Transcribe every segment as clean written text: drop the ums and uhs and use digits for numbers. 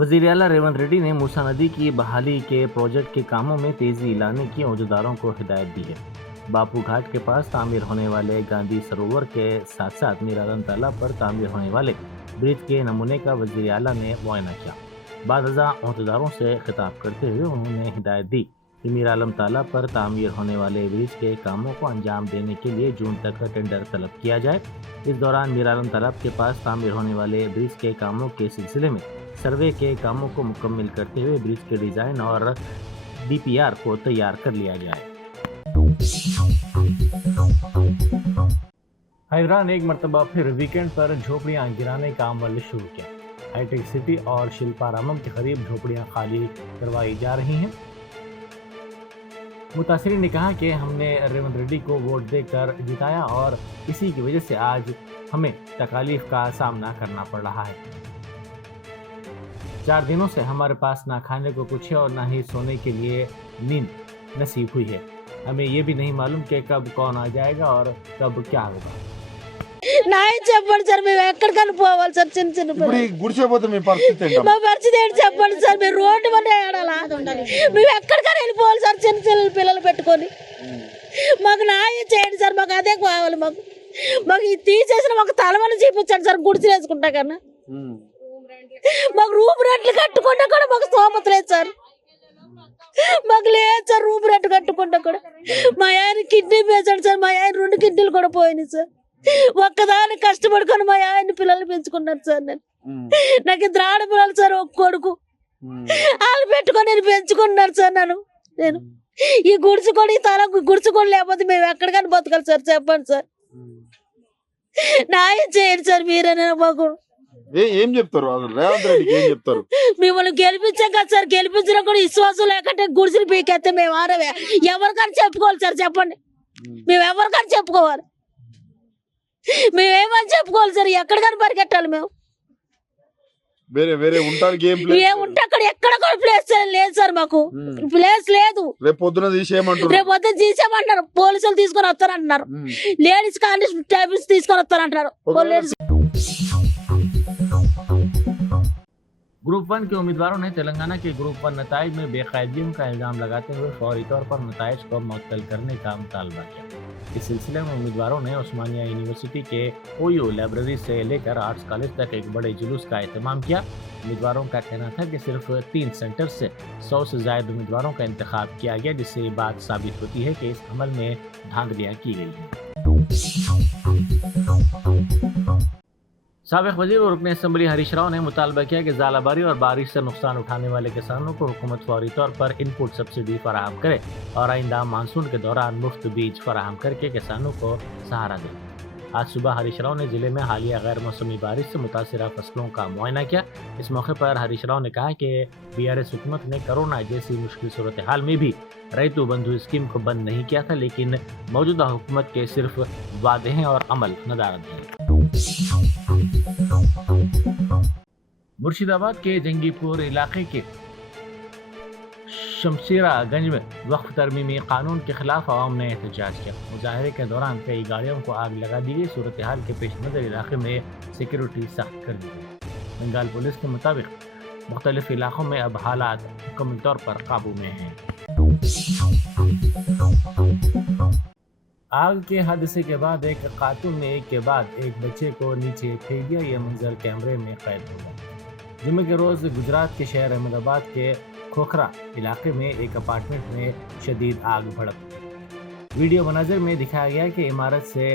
वज़ीर आला रेवंत रेड्डी ने मूसा नदी की बहाली के प्रोजेक्ट के कामों में तेजी लाने की अहदेदारों को हिदायत दी है। बापू घाट के पास तामीर होने वाले गांधी सरोवर के साथ साथ मीर आलम तालाब पर तामीर होने वाले ब्रिज के नमूने का वज़ीर आला ने मुआयना किया। बाद अज़ा अहदेदारों से खिताब करते हुए उन्होंने हिदायत दी कि मीर आलम तालाब पर तामीर होने वाले ब्रिज के कामों को अंजाम देने के लिए जून तक टेंडर तलब किया जाए। इस दौरान मीर आलम तालाब के पास तामीर होने वाले ब्रिज के कामों के सिलसिले में सर्वे के कामों को मुकम्मल करते हुए ब्रिज के डिज़ाइन और DPR को तैयार कर लिया जाए। हैदरा ने एक मरतबा फिर वीकेंड पर झोपड़ियाँ गिराने का अमल शुरू किया। हाईटेक सिटी और शिल्पारामम के करीब झोपड़ियाँ खाली करवाई जा रही हैं। मुतासिरीन ने कहा कि हमने रेवंत रेड्डी को वोट देकर जिताया और इसी की वजह से आज हमें तकालीफ का सामना करना पड़ रहा है। 4 दिनों से हमारे पास ना खाने को कुछ है और ना ही सोने के लिए नींद नसीब हुई है। हमें ये भी नहीं मालूम कि कब कौन आ जाएगा और कब क्या होगा। నాయ్ చెప్పండి సార్ మేము ఎక్కడికైనా పోవాలి సార్ చిన్న చిన్న ఇప్పుడు ఈ గుడిసెపోతే మీ పరిస్థితి ఏంటి? మా పరిస్థితి ఏంటి చెప్పండి సార్ మీరు రోడ్డు మీద ఏడాలా మేము ఎక్కడికైనా వెళ్ళిపోవాలి సార్ చిన్న చిన్న పిల్లలు పెట్టుకొని మాకు న్యాయం చేయండి సార్ మాకు అదే కావాలి మాకు ఇది తీసేసిన మాకు తలమని చూపించండి సార్ గుడిసెలు వేసుకుంటా కన్నా మాకు రూమ్ రెంట్లు కట్టుకుంటా కూడా మాకు స్తోమత లేదు సార్ మాకు లేదు సార్ రూమ్ రెంట్ కట్టుకుంటా కూడా మా ఆయన కిడ్నీ పేసాడు సార్ మా ఆయన 2 కిడ్నీలు కూడా పోయినాయి సార్ ఒక్కదాన్ని కష్టపడుకొని మా ఆయన పిల్లలు పెంచుకున్నారు సార్ నాకు 2 ఆడపిల్లలు సార్ ఒక కొడుకు వాళ్ళు పెట్టుకొని నేను పెంచుకున్నారు సార్ నేను ఈ గుడిసుకొని తల గుడిసుకొని లేకపోతే మేము ఎక్కడికైనా బతకాలి సార్ చెప్పండి సార్ న్యాయం చేయండి సార్ మీరేనా మాకు ఏం చెప్తారు రేవంత్ రెడ్డికి ఏం చెప్తారు? మిమ్మల్ని గెలిపించాం కదా సార్ గెలిపించినా కూడా విశ్వాసం లేకుంటే గుడిసెలు పీకెత్తే మేము ఆరవే ఎవరికైనా చెప్పుకోవాలి సార్ చెప్పండి మేము ఎవరికైనా చెప్పుకోవాలి మేమేమని చెప్పుకోవాలి సార్ ఎక్కడికైనా పరిగెట్టాలి మేము వేరే వేరే ఉంటానికి ఏ ఉంటే అక్కడ ఎక్కడ కూడా ప్లేస్ లేదు సార్ మాకు ప్లేస్ లేదు రేపు పొద్దున తీసేయమంటారు పోలీసులు తీసుకొని వస్తారంటున్నారు లేడీస్ కానిస్టేబుల్స్ తీసుకొని వస్తారంటున్నారు ग्रुप 1 के उम्मीदवारों ने तेलंगाना के ग्रुप 1 नताइज में बेकायदगियों का इल्जाम लगाते हुए फौरी तौर पर नताइज को मुअत्तल करने का मुतालबा किया। इस सिलसिले में उम्मीदवारों ने उस्मानिया यूनिवर्सिटी के OU लाइब्रेरी से लेकर आर्ट्स कॉलेज तक एक बड़े जुलूस का एहतमाम किया। उम्मीदवारों का कहना था कि सिर्फ 3 सेंटर से 100 से ज्यादा उम्मीदवारों का इंतखाब किया गया, जिससे ये बात साबित होती है कि इस अमल में धांधलियां की गई हैं। साबिक वजीर और रुकन असम्बली हरीश राव ने मुतालबा किया कि ज़ालाबारी और बारिश से नुकसान उठाने वाले किसानों को हुकूमत फौरी तौर पर इनपुट सब्सिडी फराहम करे और आइंदा मानसून के दौरान मुफ्त बीज फराहम करके किसानों को सहारा दे। आज सुबह हरीश राव ने जिले में हालिया गैर मौसमी बारिश से मुतासरा फसलों का मुआयना किया। इस मौके पर हरीश राव ने कहा कि BRS हुकूमत ने कोरोना जैसी मुश्किल सूरत हाल में भी रैतु बंधु स्कीम को बंद नहीं किया था, लेकिन मौजूदा हुकूमत के सिर्फ वादे हैं और अमल नदारद है। मुर्शिदाबाद के जंगीपुर इलाके के शमशीरा गंज में वक्फ तरमीमी कानून के खिलाफ आवाम ने एहतजाज किया। मुजाहरे के दौरान कई गाड़ियों को आग लगा दी गई। सूरत हाल के पेश नज़र इलाके में सिक्योरिटी सख्त कर दी गई। बंगाल पुलिस के मुताबिक मुख्तलिफ इलाकों में अब हालात मुकम्मल तौर पर काबू में हैं। आग के हादसे के बाद एक खातून ने एक के बाद एक बच्चे को नीचे फेंक दिया। यह मंजर कैमरे में कैद हो गया। जुम्मे के रोज़ गुजरात के शहर अहमदाबाद के खोखरा इलाके में एक अपार्टमेंट में शदीद आग भड़क गई। वीडियो मनाजर में दिखाया गया कि इमारत से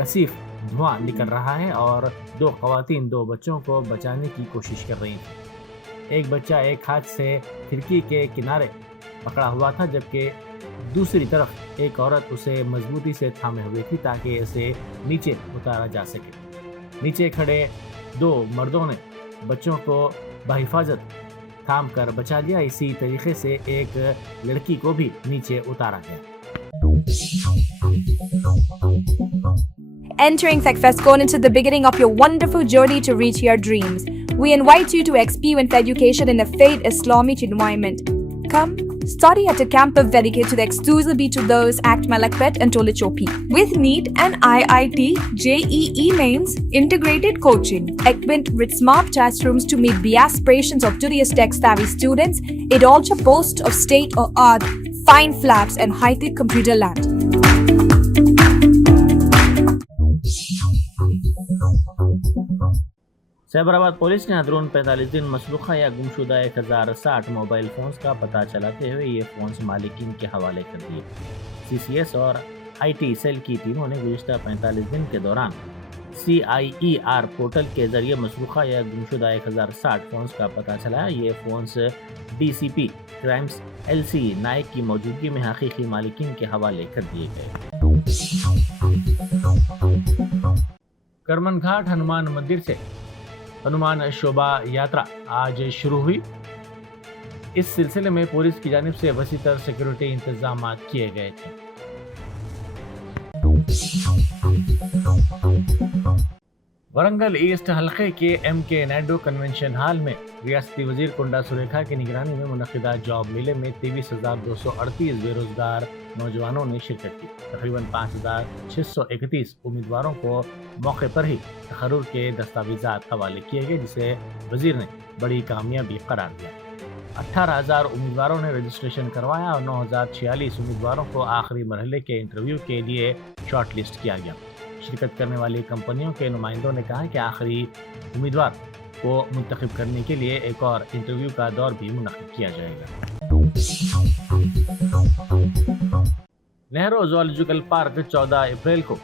कसीफ धुआं निकल रहा है और 2 खवातीन 2 बच्चों को बचाने की कोशिश कर रही थी। एक बच्चा एक हाथ से खिड़की के किनारे पकड़ा हुआ था, जबकि दूसरी तरफ एक औरत उसे मजबूती से थामे हुए थी ताकि इसे नीचे उतारा जा सके। नीचे खड़े 2 मर्दों ने बच्चों को बहिफाजत थाम कर बचा लिया। इसी तरीके से एक लड़की को भी नीचे उतारा गया। Entering Secfescon into the beginning of your wonderful journey to reach your dreams. We invite you to experience education in a faith Islamic environment. Come Study at a campus dedicated exclusively to those at Malakpet and Tolichopi. With NEET and IIT, JEE mains, integrated coaching, equipped with smart classrooms to meet the aspirations of today's tech-savvy students, it also boasts of state-of-the-art fine flats and high-tech computer lab. Cyberabad police ने अंदरून 45 दिन मसरूखा या गुमशुदा 1060 mobile phones का पता चलाते हुए ये phones मालिकीन के हवाले कर दिए। CCS और IT सेल की टीमों ने गुज़िश्ता 45 दिन के दौरान CIER पोर्टल के ज़रिए मसरूखा या गुमशुदा 1060 फ़ोन्स का पता चलाया। ये phones DCP crimes LC Naik की मौजूदगी में हकीकी मालिकीन के हवाले कर दिए गए। करमन घाट हनुमान मंदिर से हनुमान शोभा यात्रा आज शुरू हुई। इस सिलसिले में पुलिस की जानिब से वसीतर सिक्योरिटी इंतजाम किए गए थे। वरंगल ईस्ट हल्के के MK नायडू कन्वेंशन हॉल में रियासती वजीर कुंडा सुरेखा की निगरानी में मुनक़िदा जॉब मेले में 23,238 बेरोजगार नौजवानों ने शिरकत की। तकरीबन 5,631 उम्मीदवारों को मौके पर ही तखर्रुर के दस्तावेज़ात हवाले किए गए, जिसे वजीर ने बड़ी कामयाबी करार दिया। 18,000 उम्मीदवारों ने रजिस्ट्रेशन करवाया और 9,046 उम्मीदवारों को आखिरी मरहले के इंटरव्यू के लिए शॉर्ट लिस्ट किया गया। शिरकत करने वाली कंपनियों के नुमाइंदों ने कहा कि आखिरी उम्मीदवार को मुंतखब करने के लिए एक और इंटरव्यू का दौर भी मुनक़िद किया जाएगा। नेहरू ज़ूलॉजिकल पार्क 14 अप्रैल को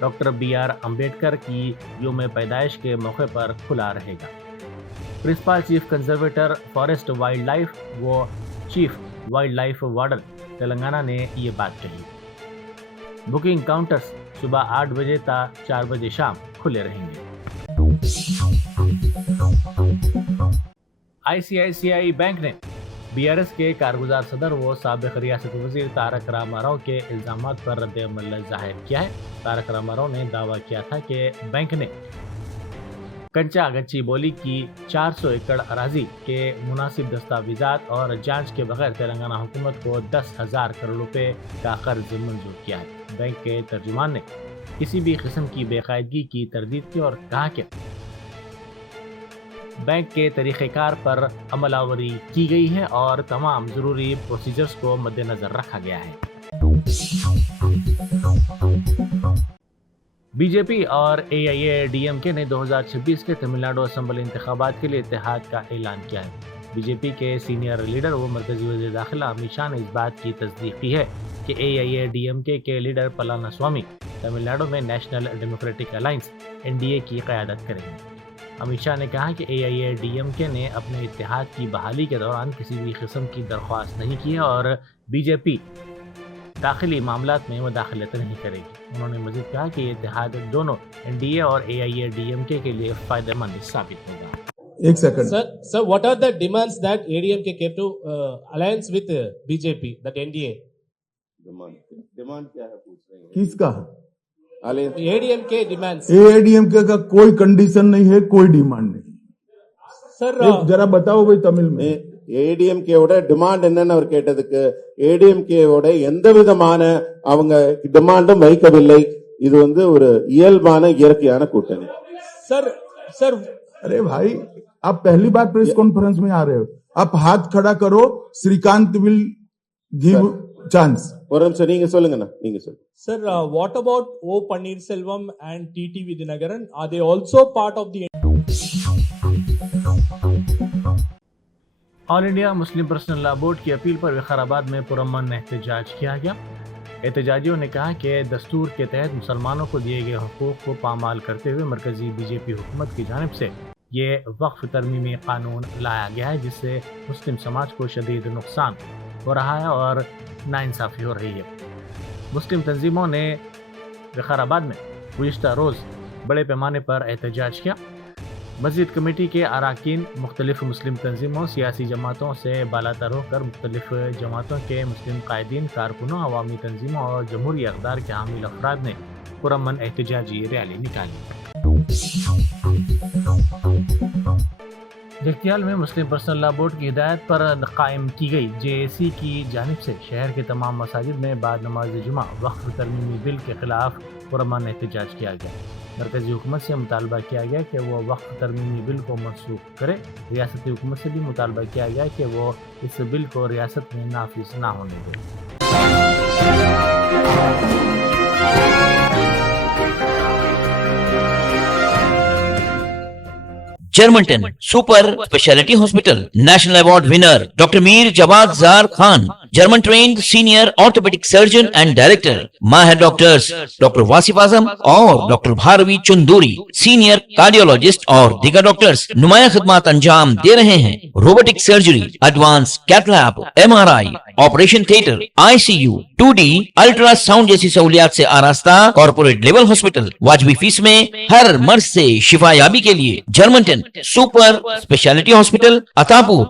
डॉक्टर BR अम्बेडकर की योम पैदाइश के मौके पर खुला रहेगा। Principal chief conservator forest wildlife व chief wildlife warden Telangana ने ये बात कही। बुकिंग काउंटर्स सुबह 8 बजे ता 4 बजे शाम खुले रहेंगे। ICICI बैंक ने BRS के कारगुजार सदर व साबिक रियासती वजीर तारक रामाराव के इल्जामात पर रद्द अमल जाहिर किया है। तारक रामाराव ने दावा किया था कि बैंक ने कंचा गच्ची बोली की 400 एकड़ अराजी के मुनासिब दस्तावेजात और जांच के बगैर तेलंगाना हुकूमत को 10,000 करोड़ रुपए का कर्ज मंजूर किया है। बैंक के तर्जुमान ने किसी भी किस्म की बेकायदगी की तरदीद की और कहा कि बैंक के तरीक़ेकार पर अमलावरी की गई है और तमाम ज़रूरी प्रोसीजर्स को मद्देनज़र रखा गया है। बीजेपी और AIADMK ने 2026 के तमिलनाडु असम्बली इंतखाबात के लिए इत्तेहाद का ऐलान किया है। बीजेपी के सीनियर लीडर व मरकज़ी वज़ीर दाखिला अमित शाह ने इस बात की तस्दीक की है कि AIADMK के लीडर पलानीस्वामी तमिलनाडु में नेशनल डेमोक्रेटिक अलायंस NDA की क़यादत करेंगे। अमित शाह ने कहा कि AIADMK ने अपने इत्तेहाद की बहाली के दौरान किसी भी किस्म की दरख्वास्त नहीं की है और बीजेपी दाखिली मामलात में मुदाखलत नहीं करेगी। उन्होंने मज़ीद कहा कि ये इत्तेहाद दोनों NDA और AIADMK के लिए फ़ायदेमंद साबित होगा। एक second Sir, what are the demands that ADMK came to alliance with BJP, that NDA? Demand क्या है पूछ रहे हैं? किसका? ADMK demands. AIADMK का कोई कंडीशन नहीं है, कोई डिमांड नहीं। Sir, जरा बताओ भाई तमिल में। ஏடிஎம்கேவோட டிமாண்ட் என்னன்னு அவர் கேட்டதுக்கு ஏடிஎம்கேவோட எந்த விதமான அவங்க டிமாண்டும் வைக்கவில்லை. இது ஒரு இயல்பான இயற்கையான கூட்டணி. सर अरे भाई आप पहली बार प्रेस कॉन्फ्रेंस में आ रहे हो, आप हाथ खड़ा करो, श्रीकांत विल गिव चांस। ஒரு நிமிஷம் நீங்க சொல்லுங்கண்ணா, நீங்க சொல்லுங்க. Sir, what about O Pannirselvam and TT Vidyanagaran? Are they also part of the? All India Muslim personal law board की अपील पर विकाराबाद में पुरअमन एहतजाज किया गया। एहतजाजियों ने कहा कि दस्तूर के तहत मुसलमानों को दिए गए हुकूक को पामाल करते हुए मरकजी बीजेपी हुकूमत की जानिब से ये वक्फ तरमीमी कानून लाया गया है, जिससे मुस्लिम समाज को शदीद नुकसान हो रहा है और नाइंसाफ़ी हो रही है। मुस्लिम तंजीमों ने विकाराबाद में गुज़िश्ता रोज़ बड़े पैमाने पर एहतजाज किया। मस्जिद कमेटी के अरकान मुख्तलिफ मुस्लिम तंजीमों, सियासी जमातों से बालातर होकर मुख्तलिफ जमातों के मुस्लिम कायदीन, कारकुनों, अवामी तंजीमों और जमहूरी अक़दार के हामिल अफराद ने पुरअमन एहतजाजी रैली निकाली। جگتیال میں مسلم پرسنل لا بورڈ کی ہدایت پر قائم کی گئی JAC کی جانب سے شہر کے تمام مساجد میں بعد نماز جمعہ وقف ترمیمی بل کے خلاف پرامن احتجاج کیا گیا۔ مرکزی حکومت سے مطالبہ کیا گیا کہ وہ وقف ترمیمی بل کو منسوخ کرے۔ ریاستی حکومت سے بھی مطالبہ کیا گیا کہ وہ اس بل کو ریاست میں نافذ نہ ہونے دے۔ جرمنٹن super speciality hospital national award winner doctor Mir Jawad Zar Khan, German trained senior orthopaedic surgeon and director, ماہر ڈاکٹرز ڈاکٹر واصف اعظم اور doctor Bharavi Chanduri, senior cardiologist اور دیگر ڈاکٹرز نمایاں خدمات انجام دے رہے ہیں۔ Robotic surgery, advance cath lab, MRI، operation theatre, ICU، 2D ultrasound جیسی سہولیات سے آراستہ کارپوریٹ لیول ہاسپٹل، واجبی فیس میں ہر مرض سے شفا یابی کے لیے جرمنٹن سپر اسپیشلٹی ہاسپٹل، عطاپور۔